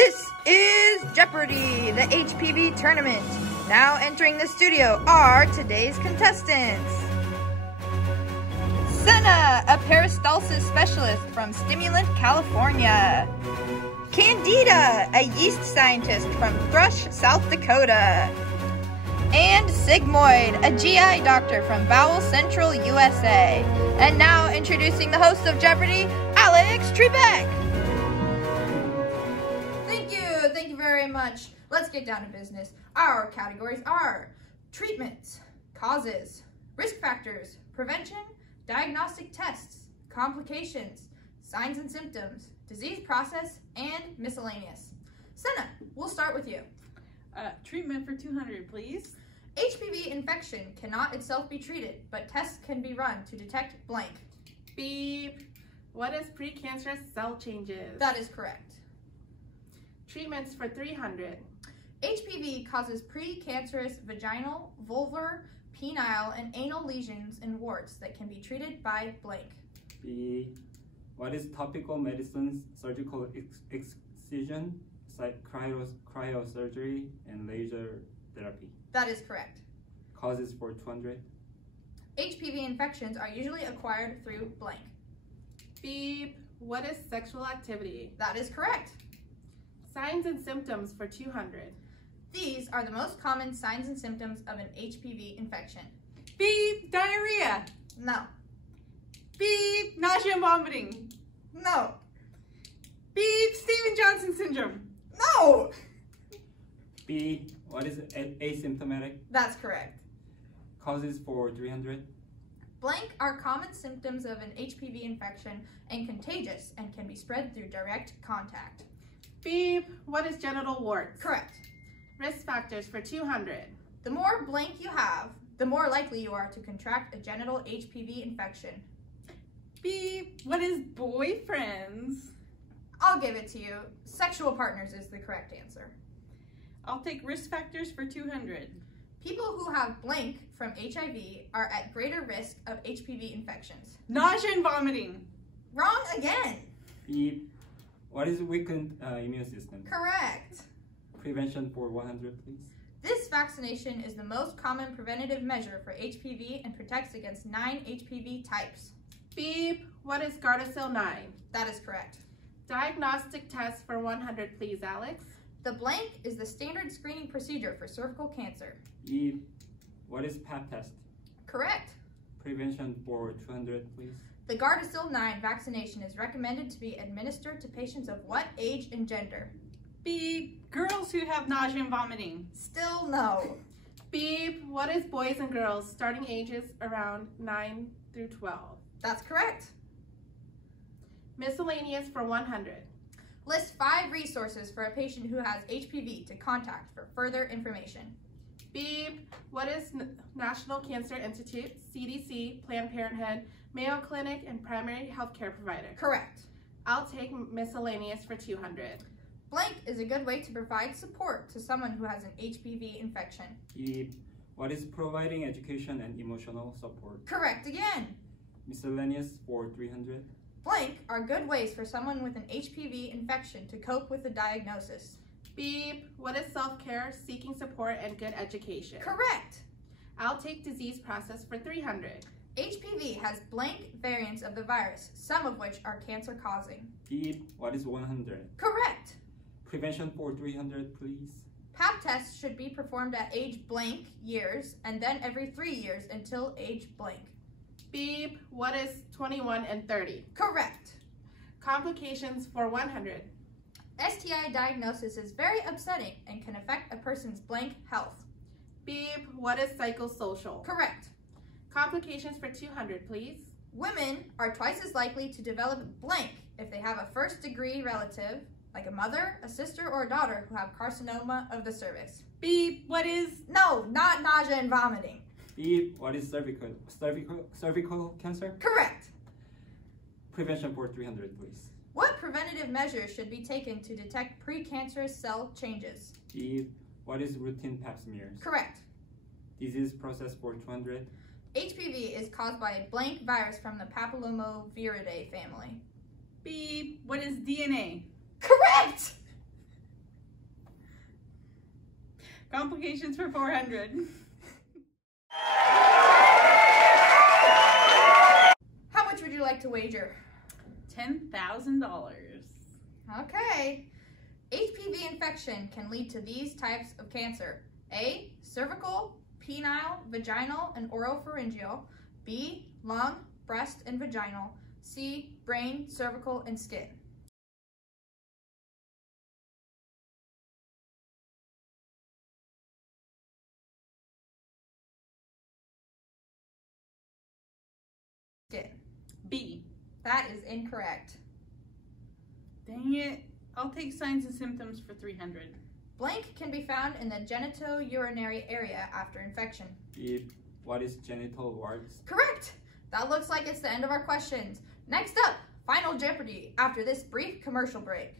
This is Jeopardy, the HPV tournament. Now entering the studio are today's contestants. Senna, a peristalsis specialist from Stimulant, California. Candida, a yeast scientist from Thrush, South Dakota. And Sigmoid, a GI doctor from Bowel Central, USA. And now introducing the host of Jeopardy, Alex Trebek. Thank you very much. Let's get down to business. Our categories are treatments, causes, risk factors, prevention, diagnostic tests, complications, signs and symptoms, disease process, and miscellaneous. Senna, we'll start with you. Treatment for 200, please. HPV infection cannot itself be treated, but tests can be run to detect blank. Beep. What is precancerous cell changes? That is correct. Treatments for 300. HPV causes precancerous vaginal, vulvar, penile, and anal lesions and warts that can be treated by blank. B. What is topical medicines, surgical excision, cryosurgery, and laser therapy? That is correct. Causes for 200. HPV infections are usually acquired through blank. Beep. What is sexual activity? That is correct. Signs and symptoms for 200. These are the most common signs and symptoms of an HPV infection. Beep. Diarrhea. No. Beep. Nausea and vomiting. No. Beep. Stevens-Johnson syndrome. No! B. What is asymptomatic? That's correct. Causes for 300. Blank are common symptoms of an HPV infection and contagious and can be spread through direct contact. Beep. What is genital warts? Correct. Risk factors for 200. The more blank you have, the more likely you are to contract a genital HPV infection. Beep. What is boyfriends? I'll give it to you. Sexual partners is the correct answer. I'll take risk factors for 200. People who have blank from HIV are at greater risk of HPV infections. Nausea and vomiting. Wrong again. B. What is weakened immune system? Correct. Prevention for 100, please. This vaccination is the most common preventative measure for HPV and protects against 9 HPV types. Beep. What is Gardasil 9? That is correct. Diagnostic test for 100, please, Alex. The blank is the standard screening procedure for cervical cancer. E. What is Pap test? Correct. Prevention for 200, please. The Gardasil 9 vaccination is recommended to be administered to patients of what age and gender? Beep. Girls who have nausea and vomiting. Still no. Beep. What is boys and girls starting ages around 9 through 12? That's correct. Miscellaneous for 100. List 5 resources for a patient who has HPV to contact for further information. Beep. What is National Cancer Institute, CDC, Planned Parenthood, Mayo Clinic, and primary healthcare provider? Correct. I'll take miscellaneous for 200. Blank is a good way to provide support to someone who has an HPV infection. E. What is providing education and emotional support? Correct again. Miscellaneous for 300. Blank are good ways for someone with an HPV infection to cope with the diagnosis. Beep. What is self-care, seeking support, and good education? Correct. I'll take disease process for 300. HPV has blank variants of the virus, some of which are cancer-causing. Beep. What is 100? Correct. Prevention for 300, please. Pap tests should be performed at age blank years and then every 3 years until age blank. Beep. What is 21 and 30? Correct. Complications for 100. STI diagnosis is very upsetting and can affect a person's blank health. Beep. What is psychosocial? Correct. Complications for 200, please. Women are twice as likely to develop blank if they have a first-degree relative, like a mother, a sister, or a daughter who have carcinoma of the cervix. Beep. What is? No, not nausea and vomiting. Beep. What is cervical cancer? Correct. Prevention for 300, please. What preventative measures should be taken to detect precancerous cell changes? Beep. What is routine Pap smears? Correct. Disease process for 200. HPV is caused by a blank virus from the Papillomaviridae family. Beep. What is DNA? Correct! Complications for 400. How much would you like to wager? $10,000. Okay. HPV infection can lead to these types of cancer. A, cervical, penile, vaginal, and oropharyngeal. B, lung, breast, and vaginal. C, brain, cervical, and skin. Skin. B. That is incorrect. Dang it. I'll take signs and symptoms for 300. Blank can be found in the genitourinary area after infection. B. What is genital warts? Correct! That looks like it's the end of our questions. Next up, Final Jeopardy, after this brief commercial break.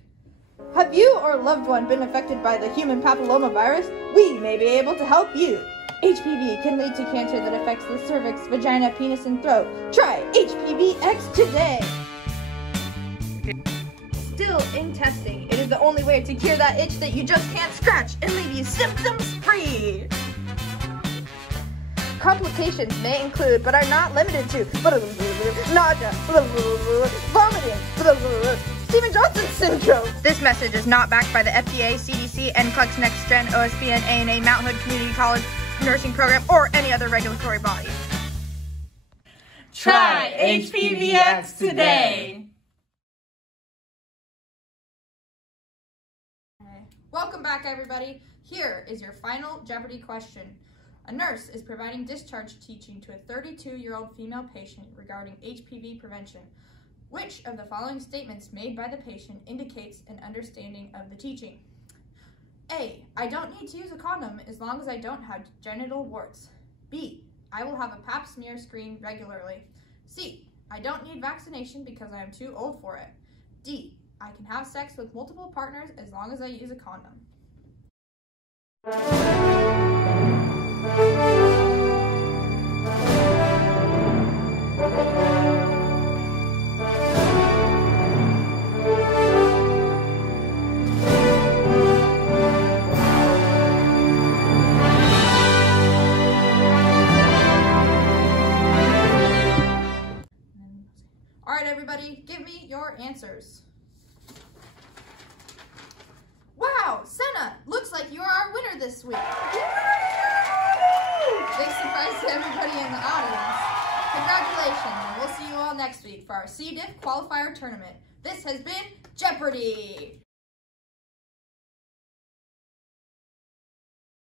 Have you or a loved one been affected by the human papillomavirus? We may be able to help you. HPV can lead to cancer that affects the cervix, vagina, penis, and throat. Try HPV-X today! Still in testing. It is the only way to cure that itch that you just can't scratch and leave you symptoms-free. Complications may include, but are not limited to, nausea, vomiting, Stevens-Johnson syndrome. This message is not backed by the FDA, CDC, NCLEX, NextGen, OSPN, ANA, Mount Hood Community College Nursing Program, or any other regulatory body. Try HPV-X today. Welcome back, everybody. Here is your final Jeopardy question. A nurse is providing discharge teaching to a 32-year-old female patient regarding HPV prevention. Which of the following statements made by the patient indicates an understanding of the teaching? A. I don't need to use a condom as long as I don't have genital warts. B. I will have a pap smear screen regularly. C. I don't need vaccination because I am too old for it. D. I can have sex with multiple partners as long as I use a condom. All right, everybody, give me your answers. Wow, Senna, looks like you are our winner this week. Big surprise to everybody in the audience. Congratulations, and we'll see you all next week for our C. diff qualifier tournament. This has been Jeopardy!